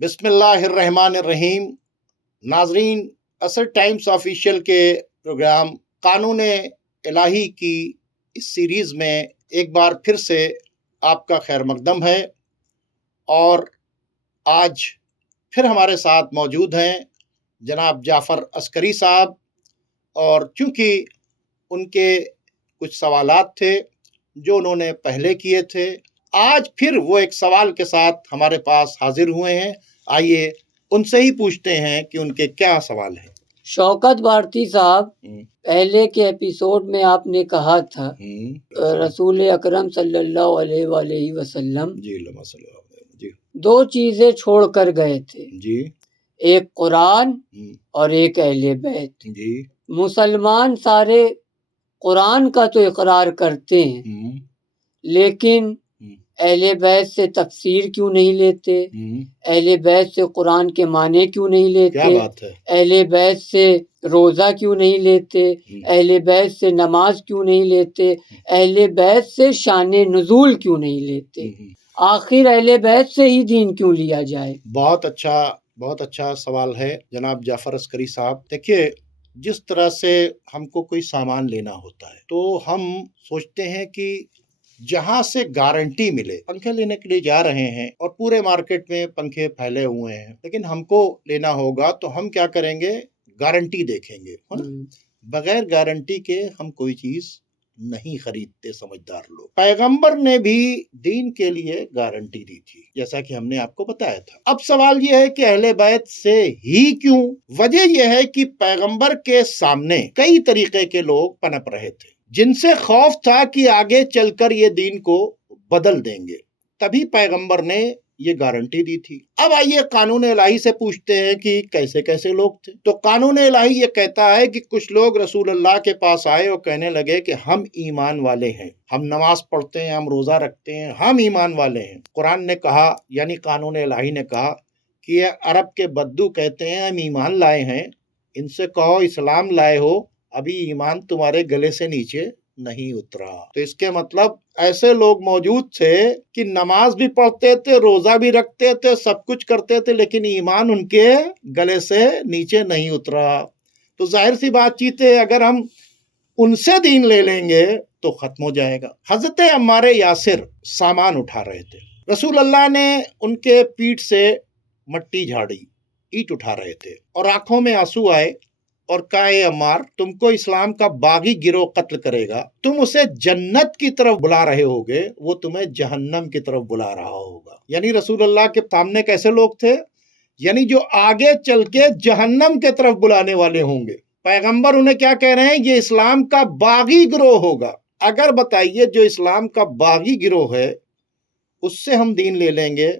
بسم اللہ الرحمن الرحیم۔ ناظرین، اثر ٹائمز آفیشیل کے پروگرام قانون الہی کی اس سیریز میں ایک بار پھر سے آپ کا خیر مقدم ہے، اور آج پھر ہمارے ساتھ موجود ہیں جناب جعفر عسکری صاحب، اور چونکہ ان کے کچھ سوالات تھے جو انہوں نے پہلے کیے تھے، آج پھر وہ ایک سوال کے ساتھ ہمارے پاس حاضر ہوئے ہیں۔ آئیے ان سے ہی پوچھتے ہیں کہ ان کے کیا سوال ہیں۔ شوکت بھارتی صاحب، پہلے کے ایپیسوڈ میں آپ نے کہا تھا رسول اکرم صلی اللہ علیہ وآلہ وسلم جی دو چیزیں چھوڑ کر گئے تھے، جی ایک قرآن اور ایک اہل بیت۔ جی مسلمان سارے قرآن کا تو اقرار کرتے ہیں، لیکن اہل بیت سے تفسیر کیوں نہیں لیتے؟ اہل بیت سے قرآن کے معنی کیوں نہیں لیتے؟ کیا بات ہے! اہل بیت سے روزہ کیوں نہیں لیتے؟ اہل بیت سے نماز کیوں نہیں لیتے؟ اہل بیت سے شان نزول کیوں نہیں لیتے؟ آخر اہل بیت سے ہی دین کیوں لیا جائے؟ بہت اچھا سوال ہے جناب جعفر عسکری صاحب۔ دیکھیے، جس طرح سے ہم کو کوئی سامان لینا ہوتا ہے تو ہم سوچتے ہیں کہ جہاں سے گارنٹی ملے، پنکھے لینے کے لیے جا رہے ہیں اور پورے مارکیٹ میں پنکھے پھیلے ہوئے ہیں، لیکن ہم کو لینا ہوگا تو ہم کیا کریں گے؟ گارنٹی دیکھیں گے۔ بغیر گارنٹی کے ہم کوئی چیز نہیں خریدتے، سمجھدار لوگ۔ پیغمبر نے بھی دین کے لیے گارنٹی دی تھی، جیسا کہ ہم نے آپ کو بتایا تھا۔ اب سوال یہ ہے کہ اہل بیت سے ہی کیوں؟ وجہ یہ ہے کہ پیغمبر کے سامنے کئی طریقے کے لوگ پنپ رہے تھے، جن سے خوف تھا کہ آگے چل کر یہ دین کو بدل دیں گے، تبھی پیغمبر نے یہ گارنٹی دی تھی۔ اب آئیے قانون الہی سے پوچھتے ہیں کہ کیسے کیسے لوگ تھے۔ تو قانون الہی یہ کہتا ہے کہ کچھ لوگ رسول اللہ کے پاس آئے اور کہنے لگے کہ ہم ایمان والے ہیں، ہم نماز پڑھتے ہیں، ہم روزہ رکھتے ہیں، ہم ایمان والے ہیں۔ قرآن نے کہا، یعنی قانون الہی نے کہا کہ یہ عرب کے بدو کہتے ہیں ہم ایمان لائے ہیں، ان سے کہو اسلام لائے ہو، ابھی ایمان تمہارے گلے سے نیچے نہیں اترا۔ تو اس کے مطلب ایسے لوگ موجود تھے کہ نماز بھی پڑھتے تھے، روزہ بھی رکھتے تھے، سب کچھ کرتے تھے، لیکن ایمان ان کے گلے سے نیچے نہیں اترا۔ تو ظاہر سی بات چیت ہے، اگر ہم ان سے دین لے لیں گے تو ختم ہو جائے گا۔ حضرت عمار یاسر سامان اٹھا رہے تھے، رسول اللہ نے ان کے پیٹھ سے مٹی جھاڑی، اینٹ اٹھا رہے تھے، اور آنکھوں میں آنسو آئے اور کہا، اے عمار، تم کو اسلام کا باغی گروہ قتل کرے گا، تم اسے جنت کی طرف بلا رہے ہوگے، وہ تمہیں جہنم کی طرف بلا رہا ہوگا۔ یعنی رسول اللہ کے سامنے کیسے لوگ تھے؟ یعنی جو آگے چل کے جہنم کی طرف بلانے والے ہوں گے۔ پیغمبر انہیں کیا کہہ رہے ہیں؟ یہ اسلام کا باغی گروہ ہوگا۔ اگر بتائیے جو اسلام کا باغی گروہ ہے اس سے ہم دین لے لیں گے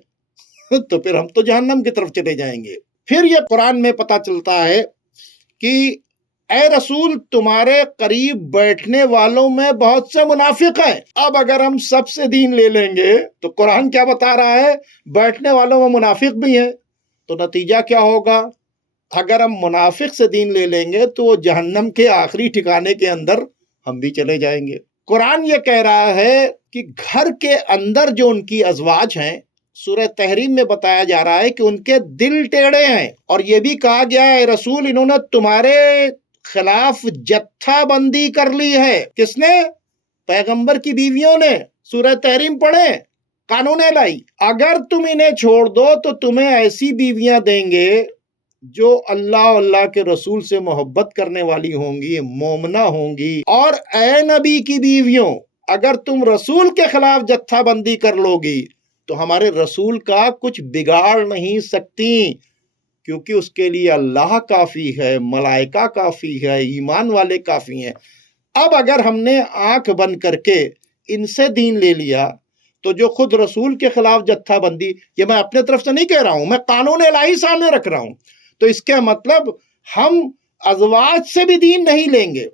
تو پھر ہم تو جہنم کی طرف چلے جائیں گے۔ پھر یہ قرآن میں پتہ چلتا ہے کہ اے رسول، تمہارے قریب بیٹھنے والوں میں بہت سے منافق ہیں۔ اب اگر ہم سب سے دین لے لیں گے تو قرآن کیا بتا رہا ہے؟ بیٹھنے والوں میں منافق بھی ہیں، تو نتیجہ کیا ہوگا؟ اگر ہم منافق سے دین لے لیں گے تو وہ جہنم کے آخری ٹھکانے کے اندر ہم بھی چلے جائیں گے۔ قرآن یہ کہہ رہا ہے کہ گھر کے اندر جو ان کی ازواج ہیں، سورہ تحریم میں بتایا جا رہا ہے کہ ان کے دل ٹیڑے ہیں، اور یہ بھی کہا گیا ہے، رسول، انہوں نے تمہارے خلاف جتھا بندی کر لی ہے۔ کس نے؟ پیغمبر کی بیویوں نے۔ سورہ تحریم پڑھیں، قانون الہی۔ اگر تم انہیں چھوڑ دو تو تمہیں ایسی بیویاں دیں گے جو اللہ اور اللہ کے رسول سے محبت کرنے والی ہوں گی، مومنہ ہوں گی۔ اور اے نبی کی بیویوں، اگر تم رسول کے خلاف جتھا بندی کر لو گی تو ہمارے رسول کا کچھ بگاڑ نہیں سکتی، کیونکہ اس کے لیے اللہ کافی ہے، ملائکہ کافی ہے، ایمان والے کافی ہیں۔ اب اگر ہم نے آنکھ بند کر کے ان سے دین لے لیا تو جو خود رسول کے خلاف جتھا بندی، یہ میں اپنے طرف سے نہیں کہہ رہا ہوں، میں قانون الہی سامنے رکھ رہا ہوں، تو اس کا مطلب ہم ازواج سے بھی دین نہیں لیں گے،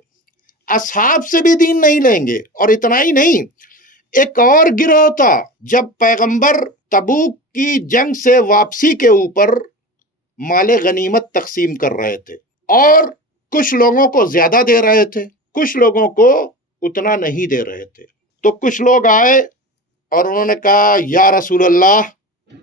اصحاب سے بھی دین نہیں لیں گے۔ اور اتنا ہی نہیں، ایک اور گروہ تھا، جب پیغمبر تبوک کی جنگ سے واپسی کے اوپر مال غنیمت تقسیم کر رہے تھے، اور کچھ لوگوں کو زیادہ دے رہے تھے، کچھ لوگوں کو اتنا نہیں دے رہے تھے۔ تو کچھ لوگ آئے اور انہوں نے کہا، یا رسول اللہ،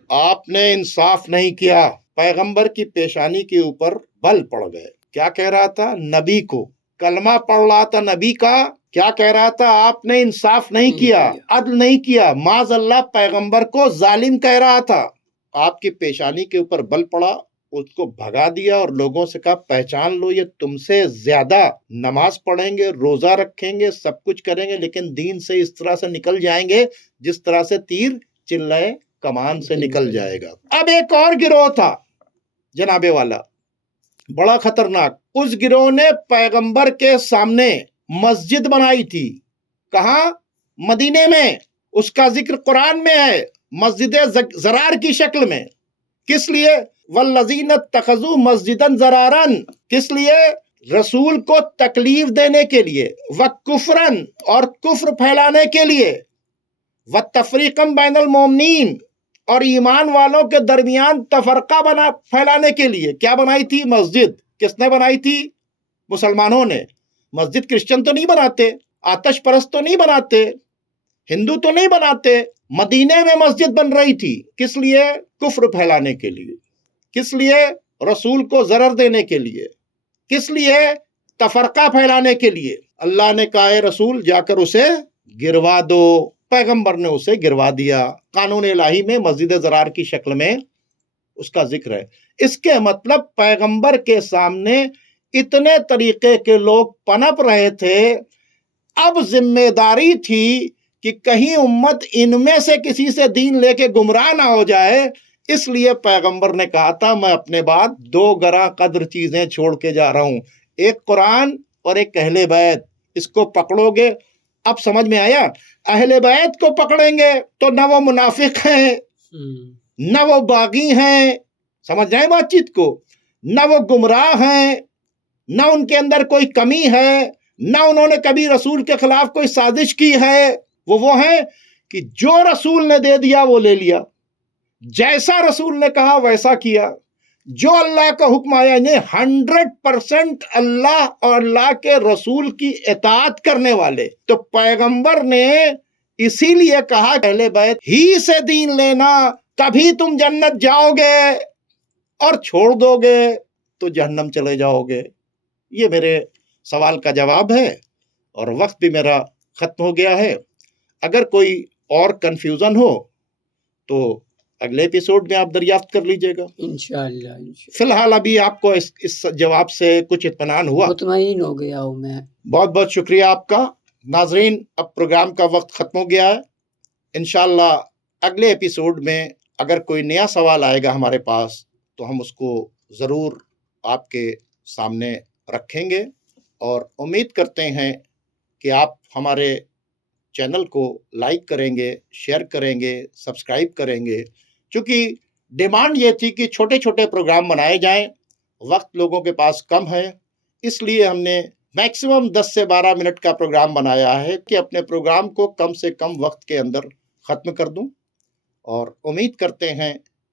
آپ نے انصاف نہیں کیا، پیغمبر کی پیشانی کے اوپر بل پڑ گئے۔ کیا کہہ رہا تھا؟ نبی کو کلمہ پڑھ رہا تھا، نبی کا کیا کہہ رہا تھا؟ آپ نے انصاف نہیں کیا، عدل نہیں کیا، معاذ اللہ پیغمبر کو ظالم کہہ رہا تھا۔ آپ کی پیشانی کے اوپر بل پڑا، اس کو بھگا دیا اور لوگوں سے کہا پہچان لو یہ تم سے زیادہ نماز پڑھیں گے، روزہ رکھیں گے، سب کچھ کریں گے، لیکن دین سے اس طرح سے نکل جائیں گے جس طرح سے تیر چلائے کمان سے نکل جائے گا۔ اب ایک اور گروہ تھا جناب والا، بڑا خطرناک۔ اس گروہ نے پیغمبر کے سامنے مسجد بنائی تھی۔ کہاں؟ مدینے میں۔ اس کا ذکر قرآن میں ہے، مسجد زرار کی شکل میں۔ کس لیے؟ والذین اتخذوا مسجدا ضرارا، کس لیے؟ رسول کو تکلیف دینے کے لیے، وکفرن اور کفر پھیلانے کے لیے، وتفریقا بین المؤمنین اور ایمان والوں کے درمیان تفرقہ پھیلانے کے لیے۔ کیا بنائی تھی؟ مسجد۔ کس نے بنائی تھی؟ مسلمانوں نے۔ مسجد کرسچن تو نہیں بناتے، آتش پرست تو نہیں بناتے، ہندو تو نہیں بناتے۔ مدینے میں مسجد بن رہی تھی، کس لیے؟ کفر پھیلانے کے لیے۔ کس لیے؟ رسول کو ضرر دینے کے لیے۔ کس لیے؟ تفرقہ پھیلانے کے لیے۔ اللہ نے کہا اے رسول جا کر اسے گروا دو۔ پیغمبر نے اسے گروا دیا۔ قانون الہی میں مسجد ضرار کی شکل میں اس کا ذکر ہے۔ اس کے مطلب پیغمبر کے سامنے اتنے طریقے کے لوگ پنپ رہے تھے، اب ذمہ داری تھی کہ کہیں امت ان میں سے کسی سے دین لے کے گمراہ نہ ہو جائے۔ اس لیے پیغمبر نے کہا تھا میں اپنے بعد دو گراں قدر چیزیں چھوڑ کے جا رہا ہوں، ایک قرآن اور ایک اہل بیت۔ اس کو پکڑو گے، اب سمجھ میں آیا؟ اہل بیت کو پکڑیں گے تو نہ وہ منافق ہیں، نہ وہ باغی ہیں، سمجھ جائیں بات چیت کو، نہ وہ گمراہ ہیں، نہ ان کے اندر کوئی کمی ہے، نہ انہوں نے کبھی رسول کے خلاف کوئی سازش کی ہے۔ وہ ہیں کہ جو رسول نے دے دیا وہ لے لیا، جیسا رسول نے کہا ویسا کیا، جو اللہ کا حکم آیا، انہیں 100% اللہ اور اللہ کے رسول کی اطاعت کرنے والے۔ تو پیغمبر نے اسی لیے کہا کہ اہل بیت ہی سے دین لینا، تبھی تم جنت جاؤ گے، اور چھوڑ دو گے تو جہنم چلے جاؤ گے۔ یہ میرے سوال کا جواب ہے، اور وقت بھی میرا ختم ہو گیا ہے۔ اگر کوئی اور کنفیوژن ہو تو اگلے ایپیسوڈ میں آپ دریافت کر لیجئے گا انشاءاللہ۔ فی الحال ابھی آپ کو اس جواب سے کچھ اطمینان ہوا؟ مطمئن ہو گیا ہوں میں۔ بہت بہت شکریہ آپ کا۔ ناظرین اب پروگرام کا وقت ختم ہو گیا ہے۔ انشاءاللہ اگلے ایپیسوڈ میں اگر کوئی نیا سوال آئے گا ہمارے پاس تو ہم اس کو ضرور آپ کے سامنے رکھیں گے، اور امید کرتے ہیں کہ آپ ہمارے چینل کو لائک کریں گے، شیئر کریں گے، سبسکرائب کریں گے، چونکہ ڈیمانڈ یہ تھی کہ چھوٹے چھوٹے پروگرام بنائے جائیں، وقت لوگوں کے پاس کم ہے، اس لیے ہم نے میکسیمم 10 سے 12 منٹ کا پروگرام بنایا ہے کہ اپنے پروگرام کو کم سے کم وقت کے اندر ختم کر دوں، اور امید کرتے ہیں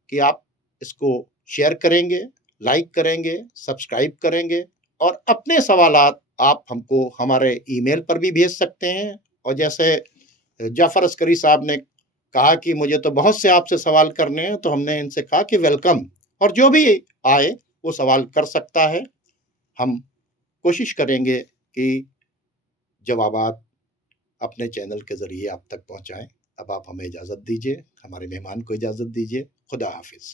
کہ آپ اس کو شیئر کریں گے، لائک کریں گے، سبسکرائب کریں گے، اور اپنے سوالات آپ ہم کو ہمارے ای میل پر بھی بھیج سکتے ہیں۔ اور جیسے جعفر عسکری صاحب نے کہا کہ مجھے تو بہت سے آپ سے سوال کرنے ہیں، تو ہم نے ان سے کہا کہ ویلکم، اور جو بھی آئے وہ سوال کر سکتا ہے۔ ہم کوشش کریں گے کہ جوابات اپنے چینل کے ذریعے آپ تک پہنچائیں۔ اب آپ ہمیں اجازت دیجیے، ہمارے مہمان کو اجازت دیجیے۔ خدا حافظ۔